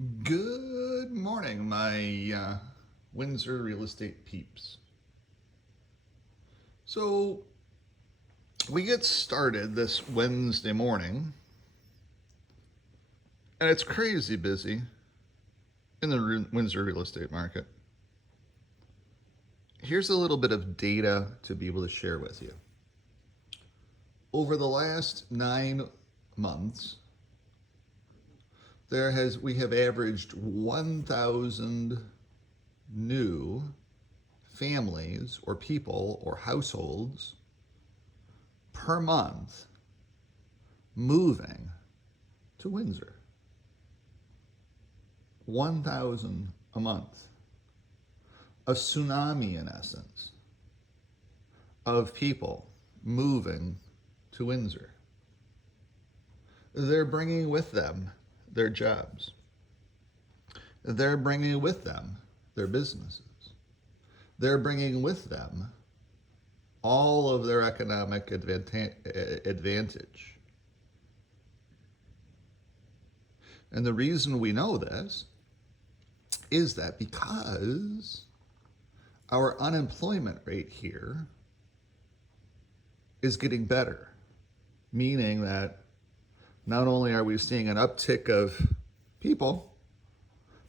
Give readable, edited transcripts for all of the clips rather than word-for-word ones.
Good morning, my Windsor real estate peeps. So, we get started this Wednesday morning, and it's crazy busy in the Windsor real estate market. Here's a little bit of data to be able to share with you. Over the last 9 months, we have averaged 1,000 new families or people or households per month moving to Windsor. 1,000 a month. A tsunami, in essence, of people moving to Windsor. They're bringing with them their jobs. They're bringing with them their businesses. They're bringing with them all of their economic advantage. And the reason we know this is that because our unemployment rate here is getting better, meaning that not only are we seeing an uptick of people,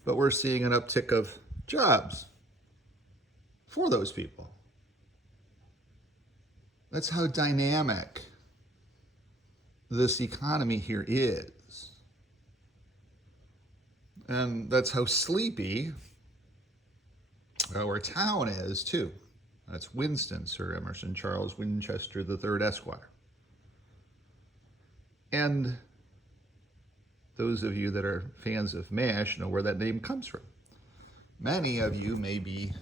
but we're seeing an uptick of jobs for those people. That's how dynamic this economy here is. And that's how sleepy our town is, too. That's Winston, Sir Emerson Charles Winchester III, Esquire. And those of you that are fans of MASH know where that name comes from. Many of you may be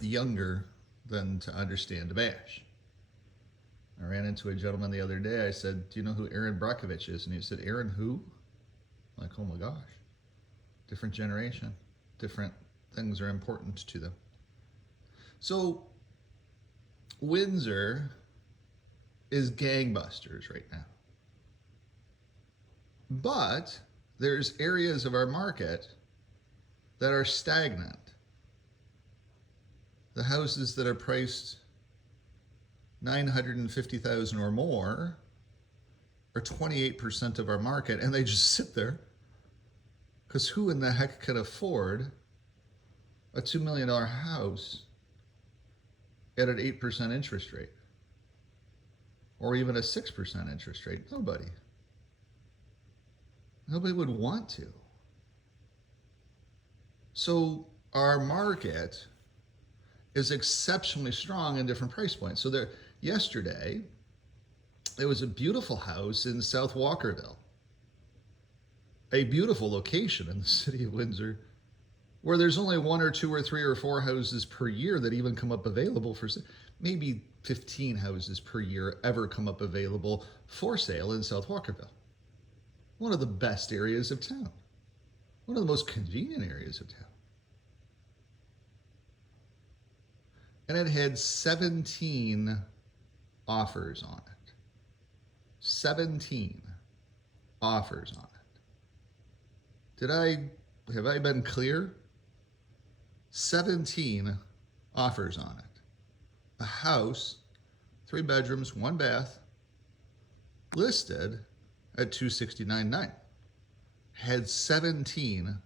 younger than to understand MASH. I ran into a gentleman the other day. I said, "Do you know who Aaron Brockovich is?" And he said, "Aaron who?" I'm like, oh my gosh. Different generation. Different things are important to them. So, Windsor is gangbusters right now. But there's areas of our market that are stagnant. The houses that are priced $950,000 or more are 28% of our market, and they just sit there because who in the heck can afford a $2 million house at an 8% interest rate or even a 6% interest rate? Nobody. Nobody would want to. So our market is exceptionally strong in different price points. So yesterday, there was a beautiful house in South Walkerville, a beautiful location in the city of Windsor, where there's only one or two or three or four houses per year that even come up available for sale. Maybe 15 houses per year ever come up available for sale in South Walkerville. One of the best areas of town. One of the most convenient areas of town. And it had 17 offers on it. 17 offers on it. Have I been clear? 17 offers on it. A house, 3 bedrooms, 1 bath, listed at $269,900. Had 17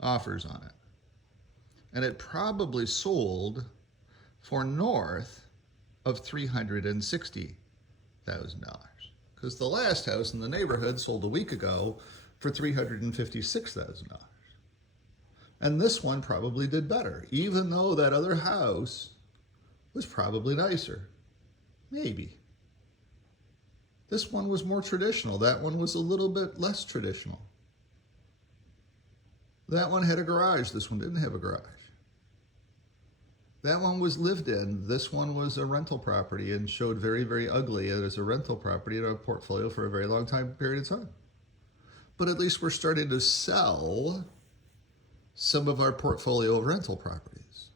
offers on it. And it probably sold for north of $360,000. Because the last house in the neighborhood sold a week ago for $356,000. And this one probably did better, even though that other house was probably nicer. Maybe. This one was more traditional. That one was a little bit less traditional. That one had a garage. This one didn't have a garage. That one was lived in. This one was a rental property and showed very, very ugly as a rental property in our portfolio for a very long period of time. But at least we're starting to sell some of our portfolio of rental properties.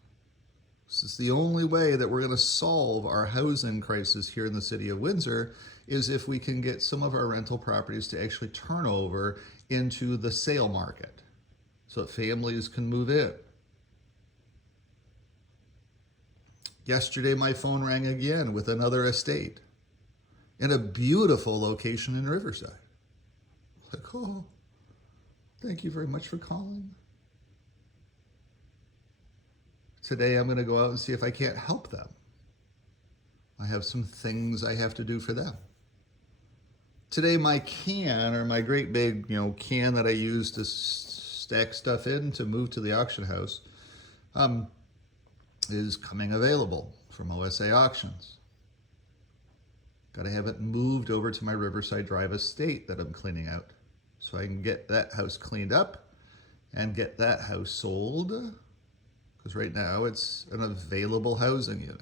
This is the only way that we're going to solve our housing crisis here in the city of Windsor is if we can get some of our rental properties to actually turn over into the sale market so that families can move in. Yesterday, my phone rang again with another estate in a beautiful location in Riverside. Like, oh, thank you very much for calling. Today, I'm going to go out and see if I can't help them. I have some things I have to do for them. Today, my can, or my great big, can that I use to stack stuff in to move to the auction house, is coming available from OSA Auctions. Got to have it moved over to my Riverside Drive estate that I'm cleaning out, so I can get that house cleaned up and get that house sold, because right now it's an available housing unit.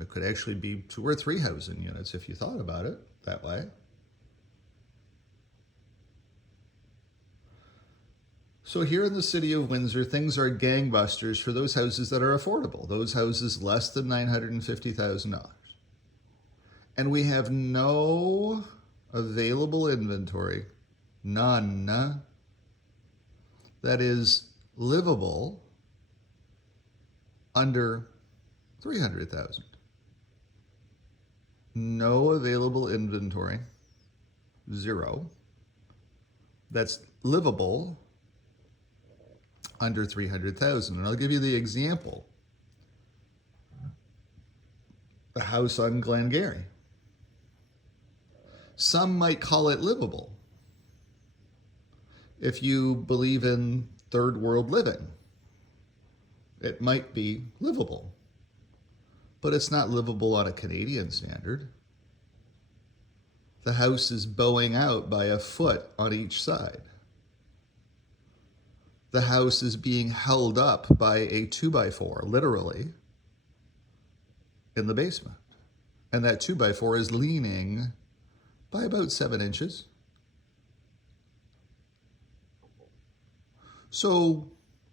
It could actually be 2 or 3 housing units if you thought about it that way. So here in the city of Windsor, things are gangbusters for those houses that are affordable, those houses less than $950,000. And we have no available inventory, none, that is livable under $300,000. No available inventory, 0, that's livable under $300,000. And I'll give you the example. The house on Glengarry. Some might call it livable if you believe in third world living. It might be livable, but it's not livable on a Canadian standard. The house is bowing out by a foot on each side. The house is being held up by a 2x4, literally, in the basement. And that 2x4 is leaning by about 7 inches. So,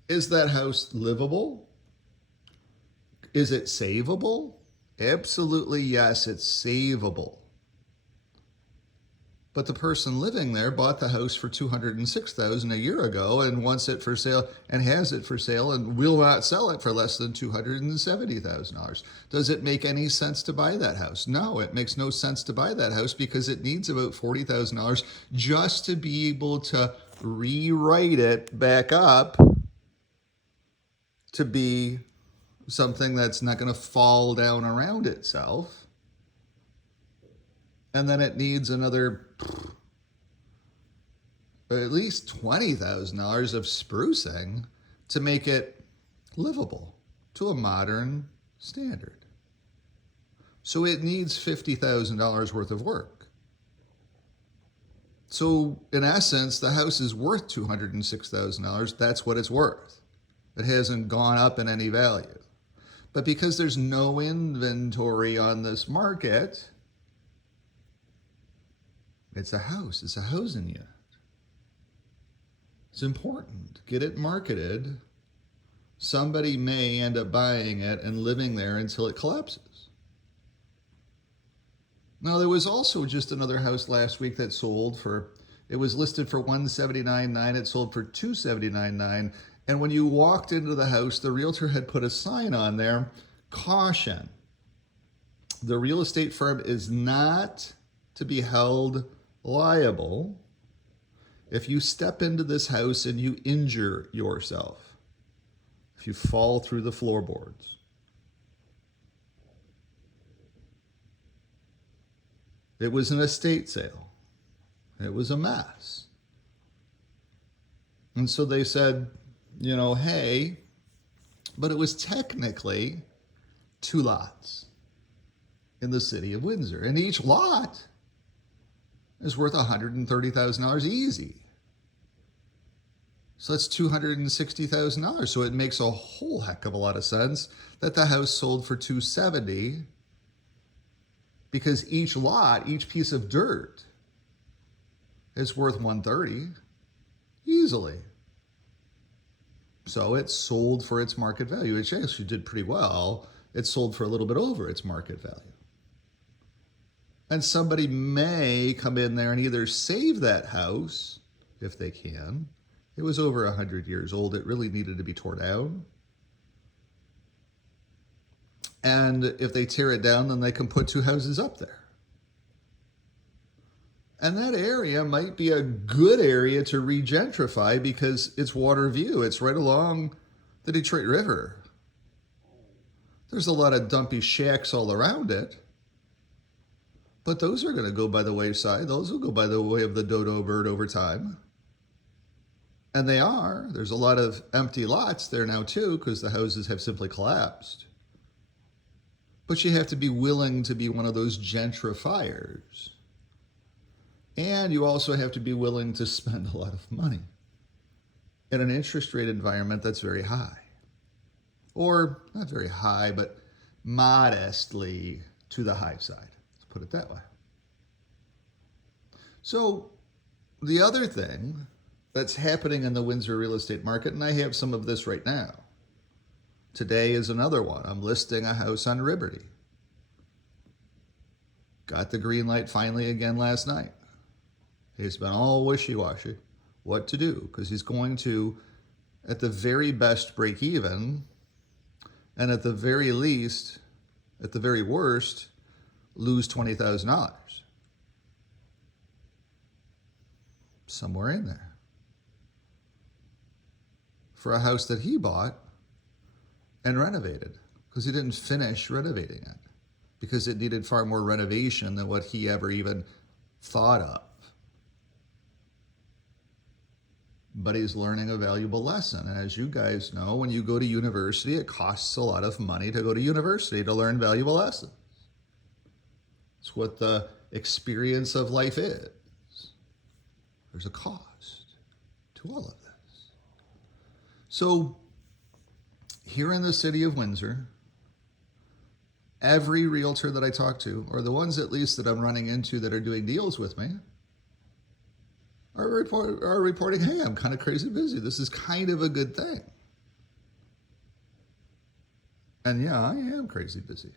is that house livable? Is it savable? Absolutely yes, it's savable. But the person living there bought the house for $206,000 a year ago and wants it for sale and has it for sale and will not sell it for less than $270,000. Does it make any sense to buy that house? No, it makes no sense to buy that house because it needs about $40,000 just to be able to rewrite it back up to be something that's not going to fall down around itself. And then it needs another at least $20,000 of sprucing to make it livable to a modern standard. So it needs $50,000 worth of work. So in essence, the house is worth $206,000. That's what it's worth. It hasn't gone up in any value. But because there's no inventory on this market, it's a house. It's a housing unit. It's important. Get it marketed. Somebody may end up buying it and living there until it collapses. Now, there was also just another house last week that sold for, it was listed for $179,900. It sold for $279,900. And when you walked into the house, the realtor had put a sign on there, caution. The real estate firm is not to be held liable if you step into this house and you injure yourself, if you fall through the floorboards. It was an estate sale. It was a mess. And so they said, hey, but it was technically 2 lots in the city of Windsor. And each lot is worth $130,000 easy. So that's $260,000. So it makes a whole heck of a lot of sense that the house sold for $270,000 because each lot, each piece of dirt is worth $130,000 easily. So it sold for its market value. It actually did pretty well. It sold for a little bit over its market value. And somebody may come in there and either save that house, if they can. It was over 100 years old. It really needed to be torn down. And if they tear it down, then they can put 2 houses up there. And that area might be a good area to regentrify because it's water view. It's right along the Detroit River. There's a lot of dumpy shacks all around it. But those are going to go by the wayside. Those will go by the way of the dodo bird over time. And they are. There's a lot of empty lots there now too because the houses have simply collapsed. But you have to be willing to be one of those gentrifiers. And you also have to be willing to spend a lot of money in an interest rate environment that's very high. Or not very high, but modestly to the high side. Let's put it that way. So the other thing that's happening in the Windsor real estate market, and I have some of this right now. Today is another one. I'm listing a house on Liberty. Got the green light finally again last night. He's been all wishy-washy what to do because he's going to, at the very best, break even, and at the very least, at the very worst, lose $20,000. Somewhere in there. For a house that he bought and renovated because he didn't finish renovating it because it needed far more renovation than what he ever even thought of. But he's learning a valuable lesson. And as you guys know, when you go to university, it costs a lot of money to go to university to learn valuable lessons. It's what the experience of life is. There's a cost to all of this. So here in the city of Windsor, every realtor that I talk to, or the ones at least that I'm running into that are doing deals with me, are reporting, hey, I'm kind of crazy busy. This is kind of a good thing. And yeah, I am crazy busy.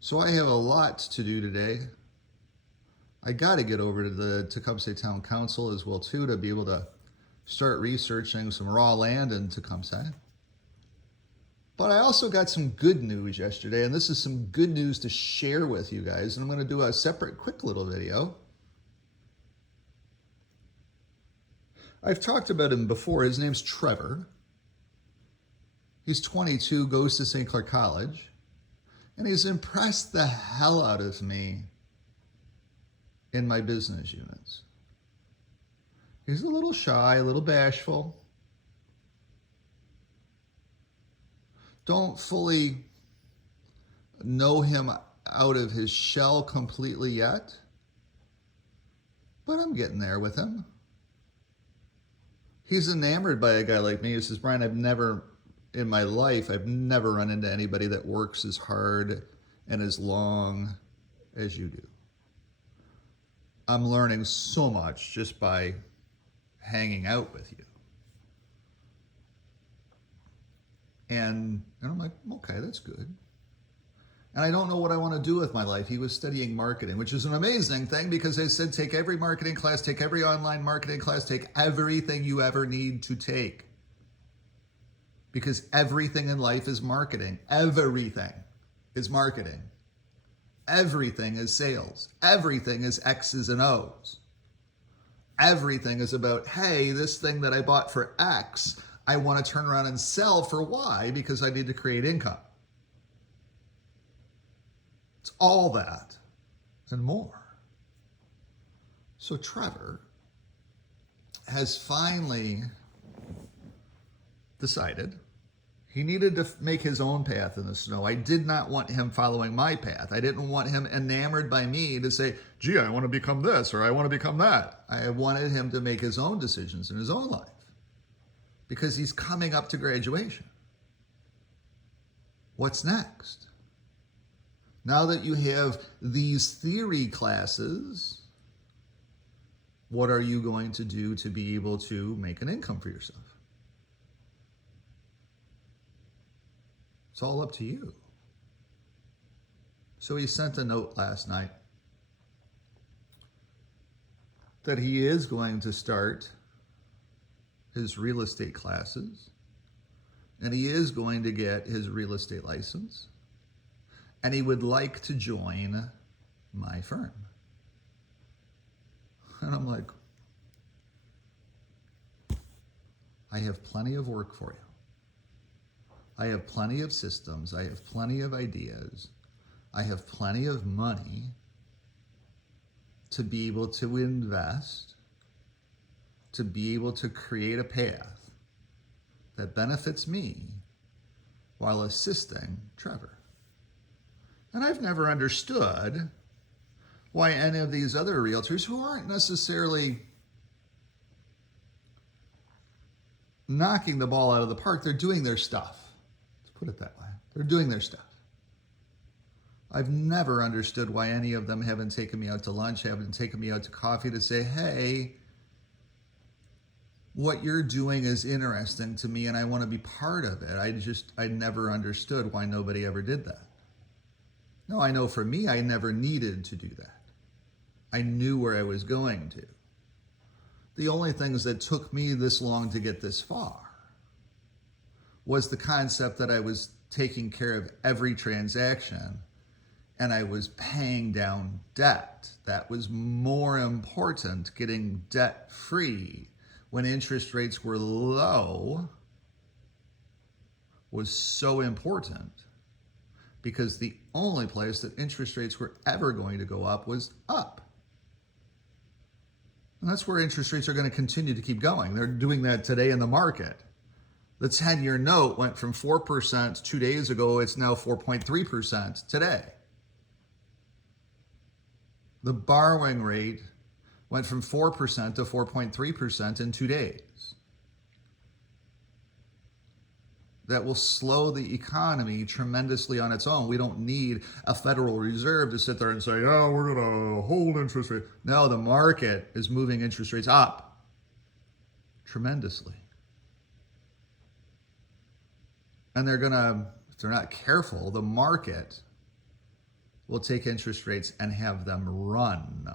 So I have a lot to do today. I got to get over to the Tecumseh Town Council as well too to be able to start researching some raw land in Tecumseh. But I also got some good news yesterday, and this is some good news to share with you guys. And I'm going to do a separate quick little video. I've talked about him before. His name's Trevor. He's 22, goes to St. Clair College, and he's impressed the hell out of me in my business units. He's a little shy, a little bashful. Don't fully know him out of his shell completely yet, but I'm getting there with him. He's enamored by a guy like me. He says, Brian, I've never run into anybody that works as hard and as long as you do. I'm learning so much just by hanging out with you. And I'm like, okay, that's good. And I don't know what I want to do with my life. He was studying marketing, which is an amazing thing because they said, take every marketing class, take every online marketing class, take everything you ever need to take. Because everything in life is marketing. Everything is marketing. Everything is sales. Everything is X's and O's. Everything is about, hey, this thing that I bought for X, I want to turn around and sell for Y because I need to create income. It's all that and more. So Trevor has finally decided he needed to make his own path in the snow. I did not want him following my path. I didn't want him enamored by me to say, gee, I want to become this or I want to become that. I wanted him to make his own decisions in his own life because he's coming up to graduation. What's next? Now that you have these theory classes, what are you going to do to be able to make an income for yourself? It's all up to you. So he sent a note last night that he is going to start his real estate classes, and he is going to get his real estate license, and he would like to join my firm. And I'm like, I have plenty of work for you. I have plenty of systems. I have plenty of ideas. I have plenty of money to be able to invest, to be able to create a path that benefits me while assisting Trevor. And I've never understood why any of these other realtors who aren't necessarily knocking the ball out of the park, they're doing their stuff. Let's put it that way. They're doing their stuff. I've never understood why any of them haven't taken me out to lunch, haven't taken me out to coffee to say, hey, what you're doing is interesting to me and I want to be part of it. I never understood why nobody ever did that. No, I know for me, I never needed to do that. I knew where I was going to. The only things that took me this long to get this far was the concept that I was taking care of every transaction and I was paying down debt. That was more important, getting debt free when interest rates were low was so important, because the only place that interest rates were ever going to go up was up. And that's where interest rates are going to continue to keep going. They're doing that today in the market. The 10-year note went from 4% 2 days ago. It's now 4.3% today. The borrowing rate went from 4% to 4.3% in 2 days. That will slow the economy tremendously on its own. We don't need a Federal Reserve to sit there and say, oh, we're going to hold interest rates. No, the market is moving interest rates up tremendously. And they're going to, if they're not careful, the market will take interest rates and have them run.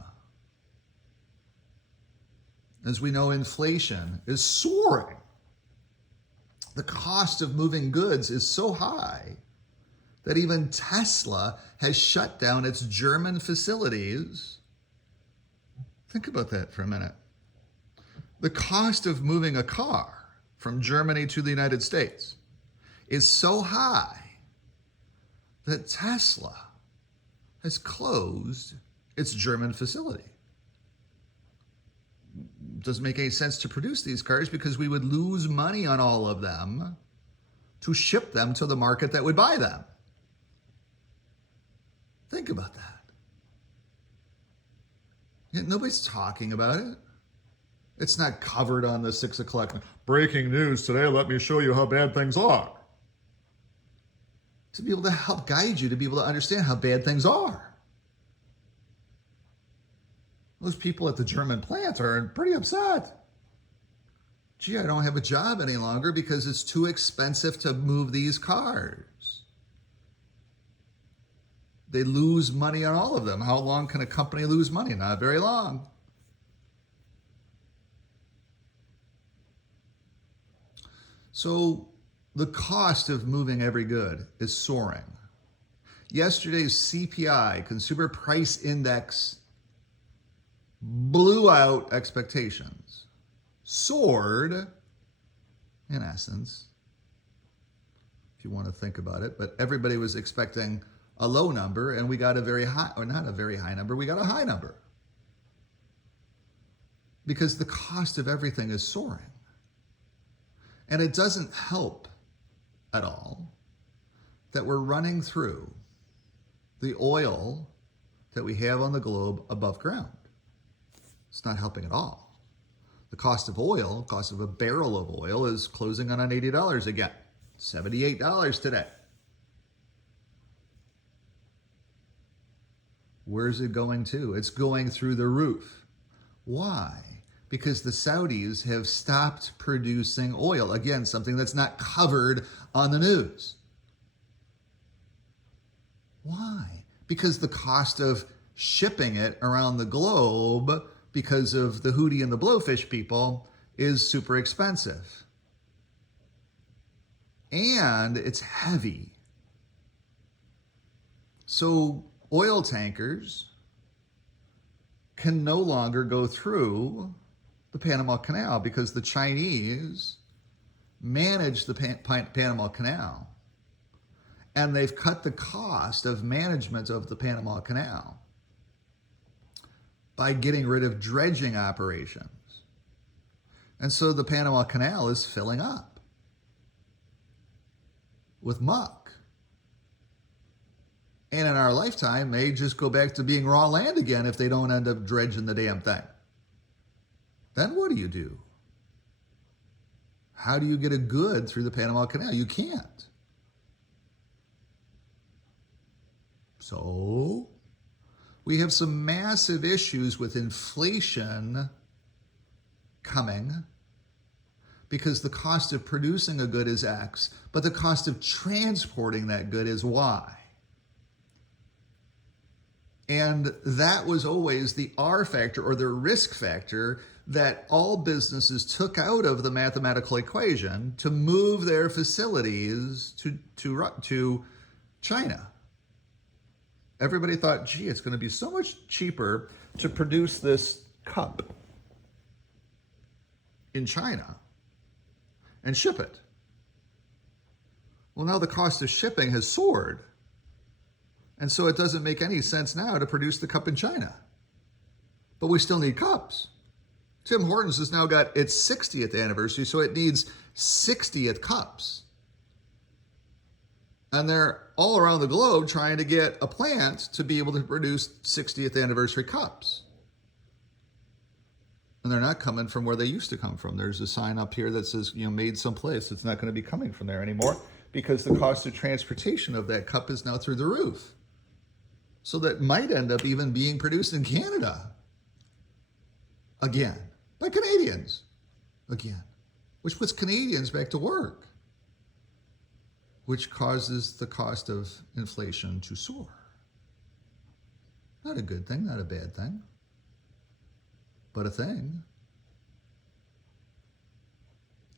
As we know, inflation is soaring. The cost of moving goods is so high that even Tesla has shut down its German facilities. Think about that for a minute. The cost of moving a car from Germany to the United States is so high that Tesla has closed its German facility. Doesn't make any sense to produce these cars because we would lose money on all of them to ship them to the market that would buy them. Think about that. Yet nobody's talking about it. It's not covered on the 6 o'clock. Breaking news today, let me show you how bad things are. To be able to help guide you, to be able to understand how bad things are. Those people at the German plant are pretty upset. Gee, I don't have a job any longer because it's too expensive to move these cars. They lose money on all of them. How long can a company lose money? Not very long. So the cost of moving every good is soaring. Yesterday's CPI, Consumer Price Index, blew out expectations, soared, in essence, if you want to think about it, but everybody was expecting a low number and we got a very high, or not a very high number, we got a high number. Because the cost of everything is soaring. And it doesn't help at all that we're running through the oil that we have on the globe above ground. It's not helping at all. The cost of oil, cost of a barrel of oil is closing on $80 again. $78 today. Where's it going to? It's going through the roof. Why? Because the Saudis have stopped producing oil. Again, something that's not covered on the news. Why? because the cost of shipping it around the globe because of the Houthi and the Blowfish people is super expensive. And it's heavy. So oil tankers can no longer go through the Panama Canal because the Chinese manage the Panama Canal. And they've cut the cost of management of the Panama Canal by getting rid of dredging operations. And so the Panama Canal is filling up with muck. And in our lifetime, may just go back to being raw land again if they don't end up dredging the damn thing. Then what do you do? How do you get a good through the Panama Canal? You can't. So we have some massive issues with inflation coming because the cost of producing a good is X, but the cost of transporting that good is Y. And that was always the R factor or the risk factor that all businesses took out of the mathematical equation to move their facilities to China. Everybody thought, gee, it's going to be so much cheaper to produce this cup in China and ship it. Well, now the cost of shipping has soared. And so it doesn't make any sense now to produce the cup in China. But we still need cups. Tim Hortons has now got its 60th anniversary, so it needs 60th cups. And they're all around the globe trying to get a plant to be able to produce 60th anniversary cups. And they're not coming from where they used to come from. There's a sign up here that says, made someplace. It's not going to be coming from there anymore because the cost of transportation of that cup is now through the roof. So that might end up even being produced in Canada. Again. By Canadians. Again. Which puts Canadians back to work. Which causes the cost of inflation to soar. Not a good thing, not a bad thing. But a thing.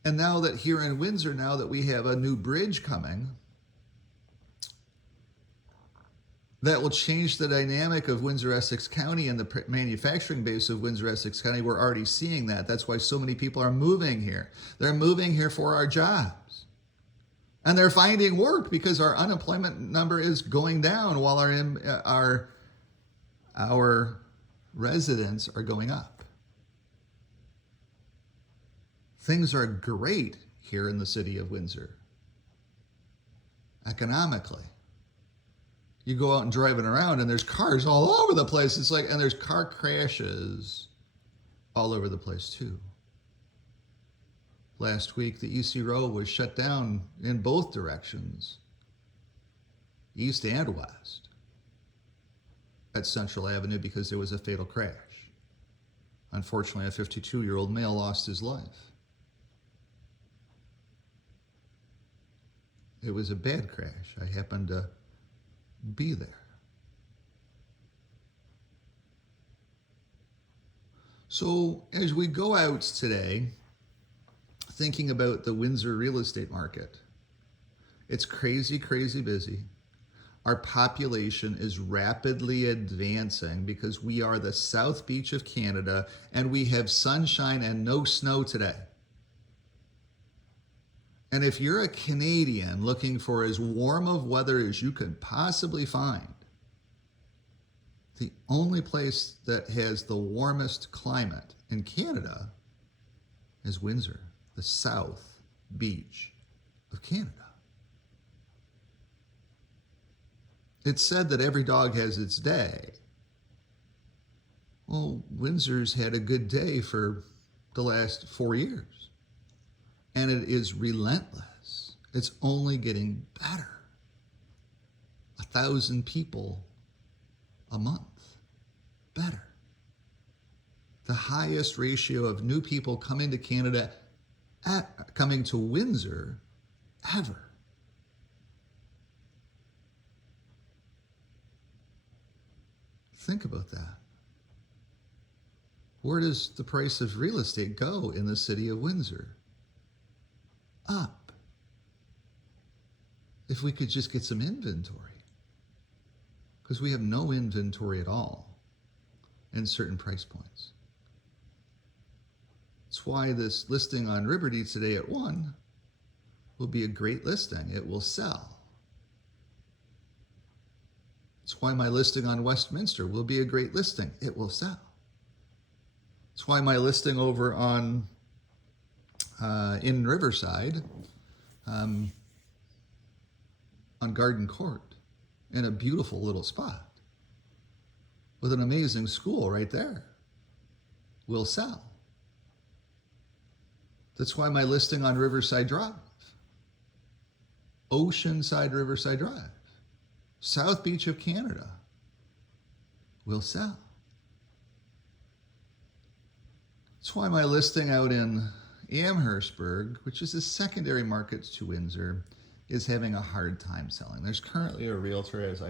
And now that here in Windsor, now that we have a new bridge coming, that will change the dynamic of Windsor-Essex County and the manufacturing base of Windsor-Essex County. We're already seeing that. That's why so many people are moving here. They're moving here for our jobs. And they're finding work because our unemployment number is going down while our residents are going up. Things are great here in the city of Windsor, economically. You go out and driving around and there's cars all over the place. And there's car crashes all over the place too. Last week, the EC Road was shut down in both directions, east and west, at Central Avenue because there was a fatal crash. Unfortunately, a 52-year-old male lost his life. It was a bad crash. I happened to be there. So as we go out today, thinking about the Windsor real estate market, it's crazy, crazy busy. Our population is rapidly advancing because we are the South Beach of Canada and we have sunshine and no snow today. And if you're a Canadian looking for as warm of weather as you could possibly find, the only place that has the warmest climate in Canada is Windsor, the South Beach of Canada. It's said that every dog has its day. Well, Windsor's had a good day for the last 4 years. And it is relentless. It's only getting better. 1,000 people a month. Better. The highest ratio of new people coming to Canada, coming to Windsor, ever. Think about that. Where does the price of real estate go in the city of Windsor? Up. If we could just get some inventory. Because we have no inventory at all in certain price points. That's why this listing on Liberty today at 1 will be a great listing. It will sell. That's why my listing on Westminster will be a great listing. It will sell. That's why my listing over on in Riverside on Garden Court in a beautiful little spot with an amazing school right there will sell. That's why my listing on Riverside Drive, Oceanside Riverside Drive, South Beach of Canada will sell. That's why my listing out in Amherstburg, which is a secondary market to Windsor, is having a hard time selling. There's currently a realtor as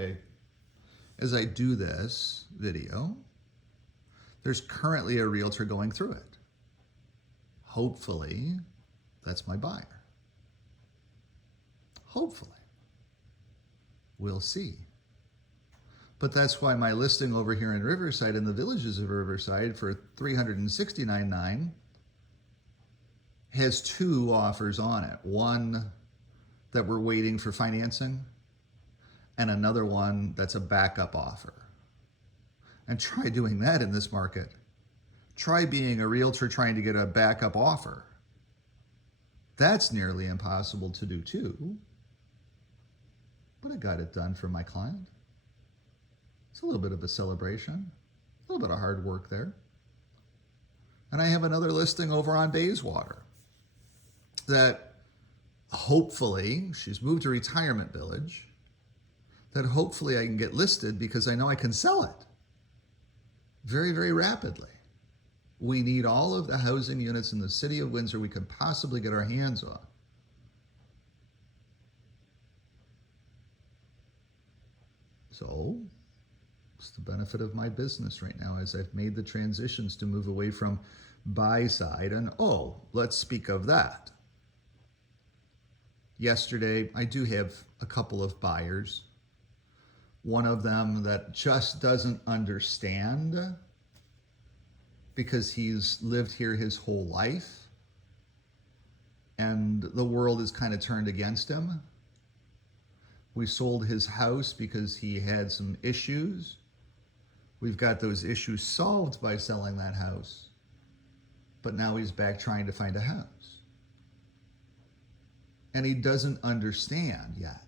I do this video, there's currently a realtor going through it. Hopefully, that's my buyer. Hopefully. We'll see. But that's why my listing over here in Riverside, in the Villages of Riverside, for $369,900 has 2 offers on it. One that we're waiting for financing, and another one that's a backup offer. And try doing that in this market. Try being a realtor trying to get a backup offer. That's nearly impossible to do too. But I got it done for my client. It's a little bit of a celebration, a little bit of hard work there. And I have another listing over on Bayswater that hopefully, she's moved to Retirement Village, that hopefully I can get listed because I know I can sell it very, very rapidly. We need all of the housing units in the city of Windsor we can possibly get our hands on. So, it's the benefit of my business right now as I've made the transitions to move away from buy side. And let's speak of that. Yesterday, I do have a couple of buyers. One of them that just doesn't understand because he's lived here his whole life and the world is kind of turned against him. We sold his house because he had some issues. We've got those issues solved by selling that house. But now he's back trying to find a house. And he doesn't understand yet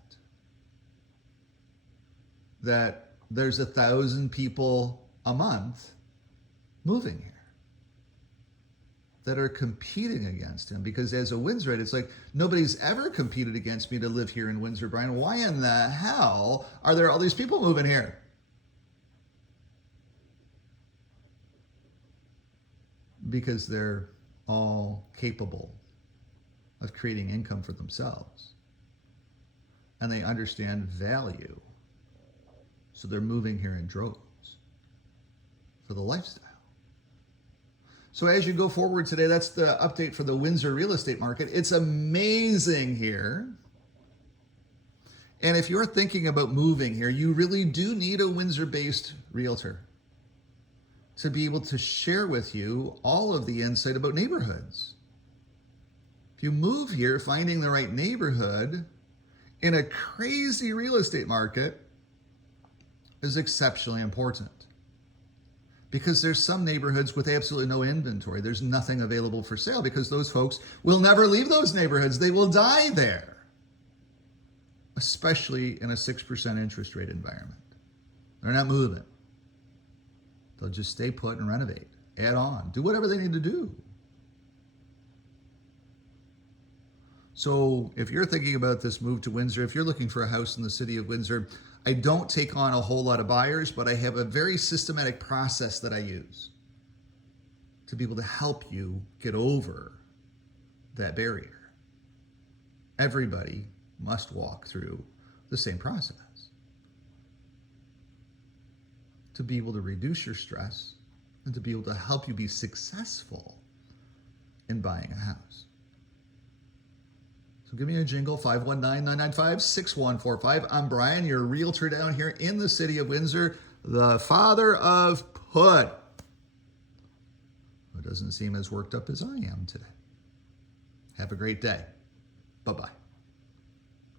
that there's 1,000 people a month moving here that are competing against him, because as a Windsorite, it's like nobody's ever competed against me to live here in Windsor, Brian. Why in the hell are there all these people moving here? Because they're all capable of creating income for themselves. And they understand value. So they're moving here in droves for the lifestyle. So as you go forward today, that's the update for the Windsor real estate market. It's amazing here. And if you're thinking about moving here, you really do need a Windsor-based realtor to be able to share with you all of the insight about neighborhoods. If you move here, finding the right neighborhood in a crazy real estate market is exceptionally important. Because there's some neighborhoods with absolutely no inventory. There's nothing available for sale because those folks will never leave those neighborhoods. They will die there, especially in a 6% interest rate environment. They're not moving. They'll just stay put and renovate, add on, do whatever they need to do. So if you're thinking about this move to Windsor, if you're looking for a house in the city of Windsor, I don't take on a whole lot of buyers, but I have a very systematic process that I use to be able to help you get over that barrier. Everybody must walk through the same process. to be able to reduce your stress and to be able to help you be successful in buying a house. So give me a jingle, 519-995-6145. I'm Brian, your realtor down here in the city of Windsor, the father of Put, who doesn't seem as worked up as I am today. Have a great day. Bye-bye.